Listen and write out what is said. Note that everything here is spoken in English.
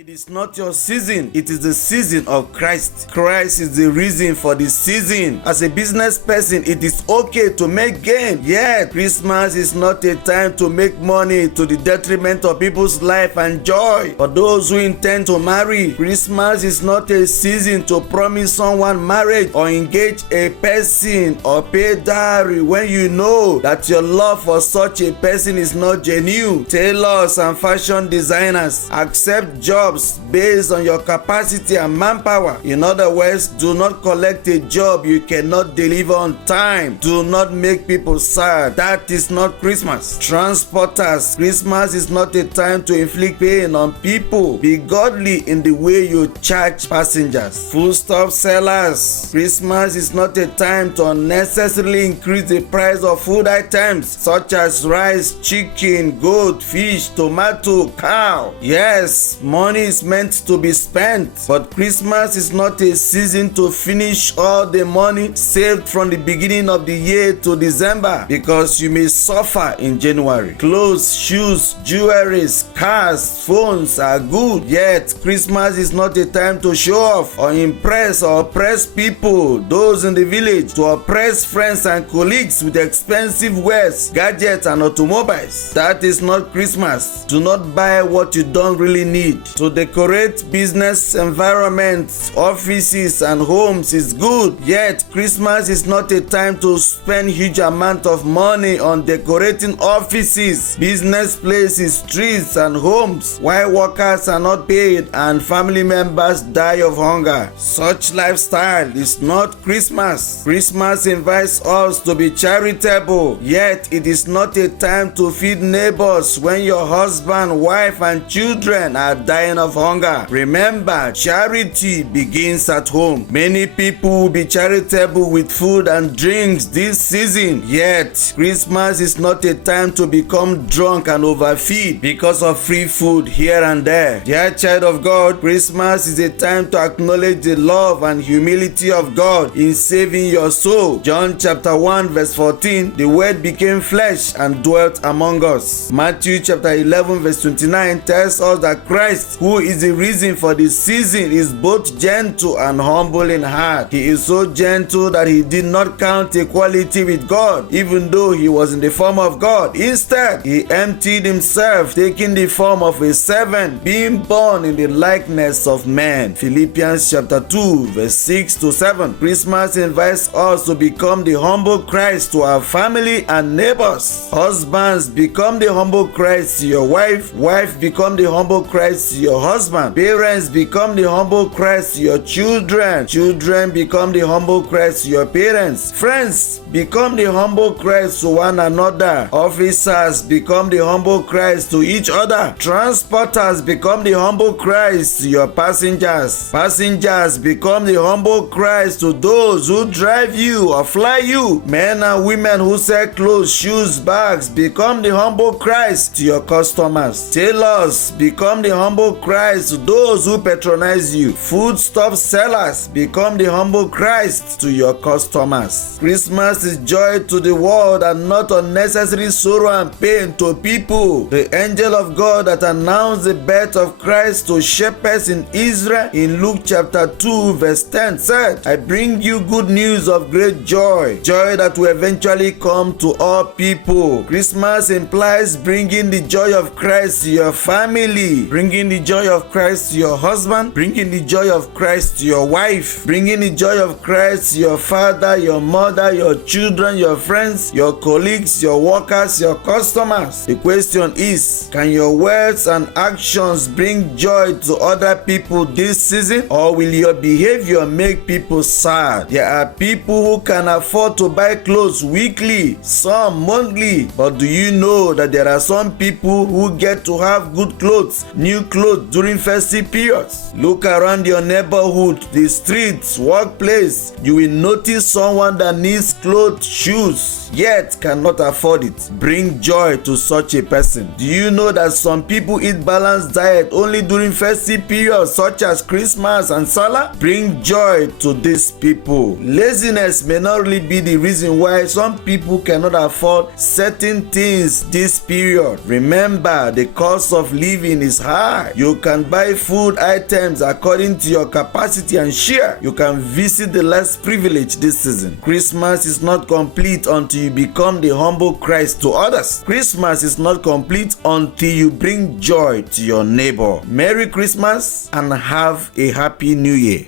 It is not your season, it is the season of Christ. Christ is the reason for the season. As a business person, it is okay to make gain. Yet, Christmas is not a time to make money to the detriment of people's life and joy. For those who intend to marry, Christmas is not a season to promise someone marriage or engage a person or pay dowry when you know that your love for such a person is not genuine. Tailors and fashion designers accept jobs based on your capacity and manpower. In other words, do not collect a job you cannot deliver on time. Do not make people sad. That is not Christmas. Transporters, Christmas is not a time to inflict pain on people. Be godly in the way you charge passengers. Foodstuff sellers, Christmas is not a time to unnecessarily increase the price of food items such as rice, chicken, goat, fish, tomato, cow. Yes, money is meant to be spent, but Christmas is not a season to finish all the money saved from the beginning of the year to December, because you may suffer in January. Clothes, shoes, jewelries, cars, phones are good, yet Christmas is not a time to show off or impress or oppress people. Those in the village to oppress friends and colleagues with expensive wares, gadgets and automobiles. That is not Christmas. Do not buy what you don't really need. To decorate business environments, offices and homes is good, yet Christmas is not a time to spend huge amount of money on decorating offices, business places, streets and homes while workers are not paid and family members die of hunger. Such lifestyle is not Christmas. Christmas invites us to be charitable, yet it is not a time to feed neighbors when your husband, wife and children are dying of hunger. Remember, charity begins at home. Many people will be charitable with food and drinks this season, yet Christmas is not a time to become drunk and overfeed because of free food here and there. Dear child of God, Christmas is a time to acknowledge the love and humility of God in saving your soul. John chapter 1 verse 14, the word became flesh and dwelt among us. Matthew chapter 11 verse 29 tells us that Christ, who is the reason for the season, is both gentle and humble in heart. He is so gentle that he did not count equality with God, even though he was in the form of God. Instead, he emptied himself, taking the form of a servant, being born in the likeness of man. Philippians chapter 2 verse 6 to 7. Christmas invites us to become the humble Christ to our family and neighbors. Husbands, become the humble Christ to your wife. Wife, become the humble Christ to your husband. Parents, become the humble Christ to your children. Children, become the humble Christ to your parents. Friends, become the humble Christ to one another. Officers, become the humble Christ to each other. Transporters, become the humble Christ to your passengers. Passengers, become the humble Christ to those who drive you or fly you. Men and women who sell clothes, shoes, bags, become the humble Christ to your customers. Tailors, become the humble Christ to those who patronize you. Foodstuff sellers, become the humble Christ to your customers. Christmas is joy to the world and not unnecessary sorrow and pain to people. The angel of God that announced the birth of Christ to shepherds in Israel in Luke chapter 2 verse 10 said, I bring you good news of great joy, joy that will eventually come to all people. Christmas implies bringing the joy of Christ to your family, bringing the joy of Christ to your husband, bringing the joy of Christ to your wife, bringing the joy of Christ to your father, your mother, your children, your friends, your colleagues, your workers, your customers. The question is, can your words and actions bring joy to other people this season, or will your behavior make people sad? There are people who can afford to buy clothes weekly, some monthly, but do you know that there are some people who get to have good clothes, new clothes during festive periods? Look around your neighborhood, the streets, workplace. You will notice someone that needs clothes, shoes, yet cannot afford it. Bring joy to such a person. Do you know that some people eat balanced diet only during festive periods such as Christmas and Salah? Bring joy to these people. Laziness may not really be the reason why some people cannot afford certain things this period. Remember, the cost of living is high. You You can buy food items according to your capacity and share. You can visit the less privileged this season. Christmas is not complete until you become the humble Christ to others. Christmas is not complete until you bring joy to your neighbor. Merry Christmas and have a happy New Year.